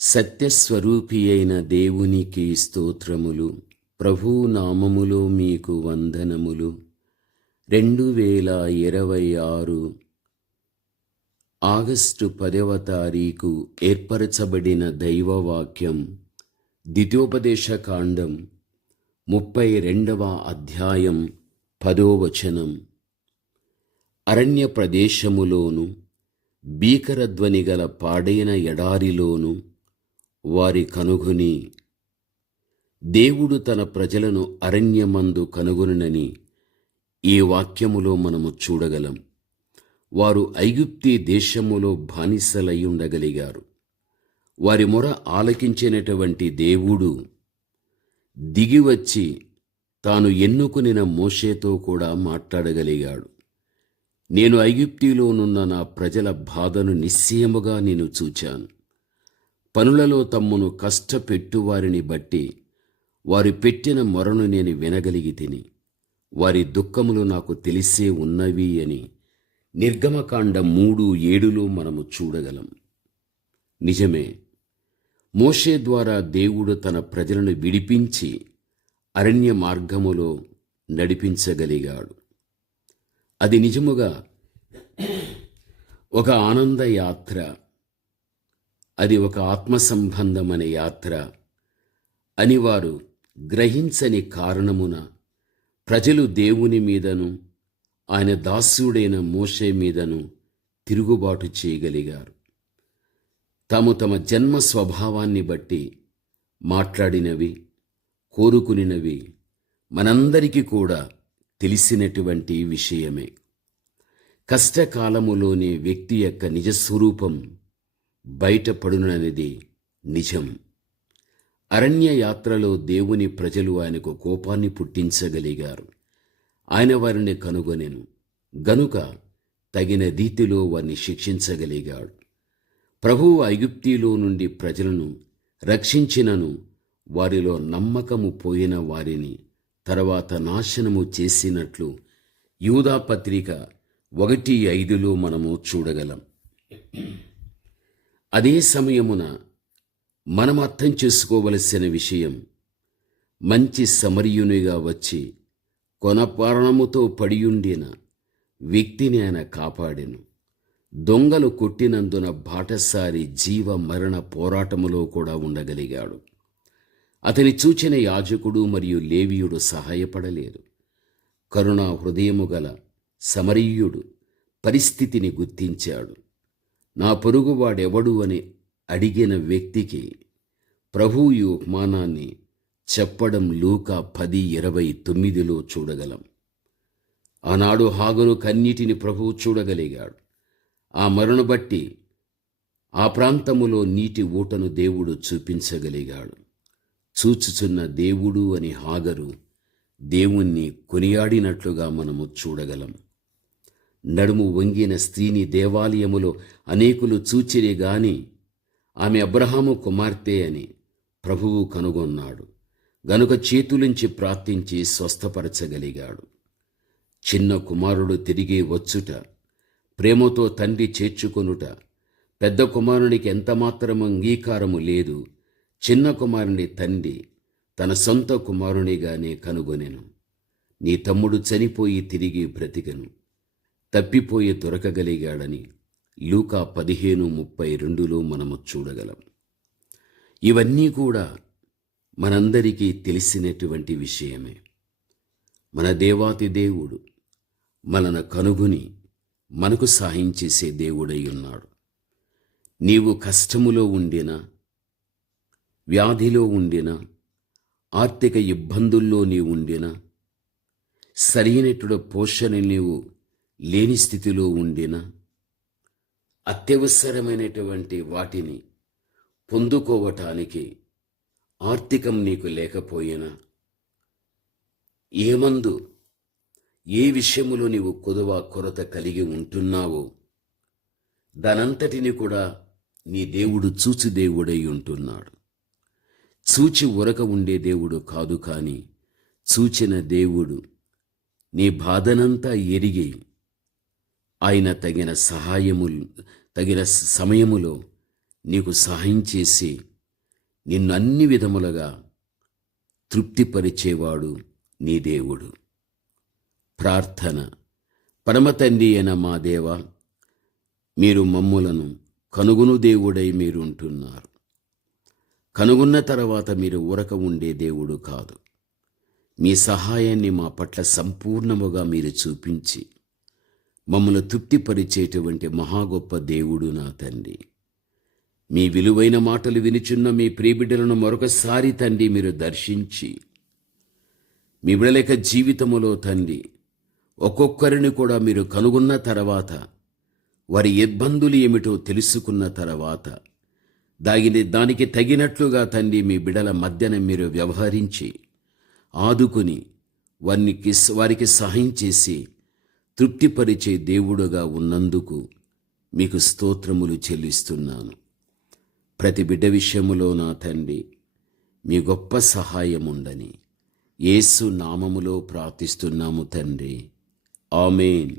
సత్యస్వరూపి అయిన దేవునికి స్తోత్రములు. ప్రభు నామములో మీకు వందనములు. 2026 ఆగస్టు 10వ తారీఖు ఏర్పరచబడిన దైవవాక్యం ద్వితీయోపదేశకాండం 32వ అధ్యాయం 10వ వచనం. అరణ్య ప్రదేశములోను భీకరధ్వని గల పాడైన ఎడారిలోను వారి కనుగొని దేవుడు తన ప్రజలను అరణ్యమందు కనుగొనునని ఈ వాక్యములో మనము చూడగలం. వారు ఐగుప్తి దేశములో బానిసలై ఉండగలిగారు. వారి మొర ఆలకించినటువంటి దేవుడు దిగివచ్చి తాను ఎన్నుకొనిన మోషేతో కూడా మాట్లాడగలిగాడు. నేను ఐగుప్తిలోనున్న నా ప్రజల బాధను నిశ్చయముగా నేను చూచాను. పనులలో తమ్మును కష్టపెట్టువారిని బట్టి వారు పెట్టిన మొరను నేను వినగలిగితిని. వారి దుఃఖములు నాకు తెలిసే ఉన్నవి అని నిర్గమకాండం 3:7 మనము చూడగలం. నిజమే, మోషే ద్వారా దేవుడు తన ప్రజలను విడిపించి అరణ్య మార్గములో నడిపించగలిగాడు. అది నిజముగా ఒక ఆనంద యాత్ర. అది ఒక ఆత్మ సంబంధమైన యాత్ర అని వారు గ్రహించని కారణమున ప్రజలు దేవుని మీదను ఆయన దాసుడైన మోషే మీదను తిరుగుబాటు చేయగలిగారు. తాము తమ జన్మ స్వభావాన్ని బట్టి మాట్లాడినవి, కోరుకునినవి మనందరికీ కూడా తెలిసినటువంటి విషయమే. కష్టకాలములోని వ్యక్తి యొక్క నిజస్వరూపం బయటపడుననేది నిజం. అరణ్య యాత్రలో దేవుని ప్రజలు ఆయనకు కోపాన్ని పుట్టించగలిగారు. ఆయన వారిని కనుగొనెను గనుక తగిన రీతిలో వారిని శిక్షించగలిగాడు. ప్రభువు ఐగుప్తిలో నుండి ప్రజలను రక్షించినను వారిలో నమ్మకము పోయిన వారిని తర్వాత నాశనము చేసినట్లు యూదా పత్రిక 1:5 మనము చూడగలం. అదే సమయమున మనం అర్థం చేసుకోవలసిన విషయం, మంచి సమరయునిగా వచ్చి కొనపారణముతో పడియుండిన వ్యక్తిని ఆయన కాపాడెను. దొంగలు కొట్టినందున బాటసారి జీవ మరణ పోరాటములో కూడా ఉండగలిగాడు. అతని చూచిన యాజకుడు మరియు లేవీయుడు సహాయపడలేదు. కరుణా హృదయము గల సమరయుడు పరిస్థితిని గుర్తించాడు. నా పొరుగువాడెవడు అని అడిగిన వ్యక్తికి ప్రభువు ఈ ఉపమానాన్ని చెప్పడం లూకా 10:29 చూడగలం. ఆనాడు హాగరు కన్నీటిని ప్రభువు చూడగలిగాడు. ఆ మరణను బట్టి ఆ ప్రాంతములో నీటి ఊటను దేవుడు చూపించగలిగాడు. చూచుచున్న దేవుడు అని హాగరు దేవుణ్ణి కొనియాడినట్లుగా మనము చూడగలం. నడుము వంగిన స్త్రీని దేవాలయములో అనేకులు చూచిరే గాని ఆమె అబ్రహాము కుమార్తె అని ప్రభువు కనుగొన్నాడు గనుక చేతులుంచి ప్రార్థించి స్వస్థపరచగలిగాడు. చిన్న కుమారుడు తిరిగి వచ్చుట, ప్రేమతో తండ్రి చేర్చుకొనుట పెద్ద కుమారునికి ఎంతమాత్రము అంగీకారము లేదు. చిన్న కుమారుని తండ్రి తన సొంత కుమారునిగానే కనుగొనెను. నీ తమ్ముడు చనిపోయి తిరిగి బ్రతికెను, తప్పిపోయి దొరకగలిగాడని లూకా 15:32 మనము చూడగలం. ఇవన్నీ కూడా మనందరికీ తెలిసినటువంటి విషయమే. మన దేవాతి దేవుడు మనను కనుగొని మనకు సహాయం చేసే దేవుడై ఉన్నాడు. నీవు కష్టములో ఉండినా, వ్యాధిలో ఉండినా, ఆర్థిక ఇబ్బందుల్లో నీవు ఉండినా, సరైనటువంటి పోషణ నీవు లేని స్థితిలో ఉండినా, అత్యవసరమైనటువంటి వాటిని పొందుకోవటానికి ఆర్థికం నీకు లేకపోయినా, ఏమందు ఏ విషయములో నీవు కొరత కలిగి ఉంటున్నావో దానంతటిని కూడా నీ దేవుడు చూచి దేవుడై ఉంటున్నాడు. చూచి ఉరక ఉండే దేవుడు కాదు, కానీ చూచిన దేవుడు నీ బాధనంతా ఎరిగి ఆయన తగిన సమయములో నీకు సహాయం చేసి నిన్ను అన్ని విధములుగా తృప్తిపరిచేవాడు నీ దేవుడు. ప్రార్థన. పరమతండ్రి అయిన మా దేవ, మీరు మమ్ములను కనుగొను దేవుడై మీరు ఉంటున్నారు. కనుగొన్న తర్వాత మీరు ఊరక ఉండే దేవుడు కాదు. మీ సహాయాన్ని మా పట్ల సంపూర్ణముగా మీరు చూపించి మమ్మల్ని తృప్తిపరిచేటువంటి మహా గొప్ప దేవుడు నా తండ్రి. మీ విలువైన మాటలు వినిచున్న మీ ప్రియబిడ్డలను మరొకసారి తండ్రి మీరు దర్శించి, మీ బిడ్డల జీవితములో తండ్రి ఒక్కొక్కరిని కూడా మీరు కనుగొన్న తర్వాత, వారి ఇబ్బందులు ఏమిటో తెలుసుకున్న తర్వాత దానికి తగినట్లుగా తండ్రి మీ బిడ్డల మధ్యన మీరు వ్యవహరించి ఆదుకుని వారికి సహాయం చేసి తృప్తిపరిచే దేవుడుగా ఉన్నందుకు మీకు స్తోత్రములు చెల్లిస్తున్నాను. ప్రతి బిడ్డ విషయములో నా తండ్రి మీ గొప్ప సహాయం ఉండని యేసు నామములో ప్రార్థిస్తున్నాము తండ్రి. ఆమేన్.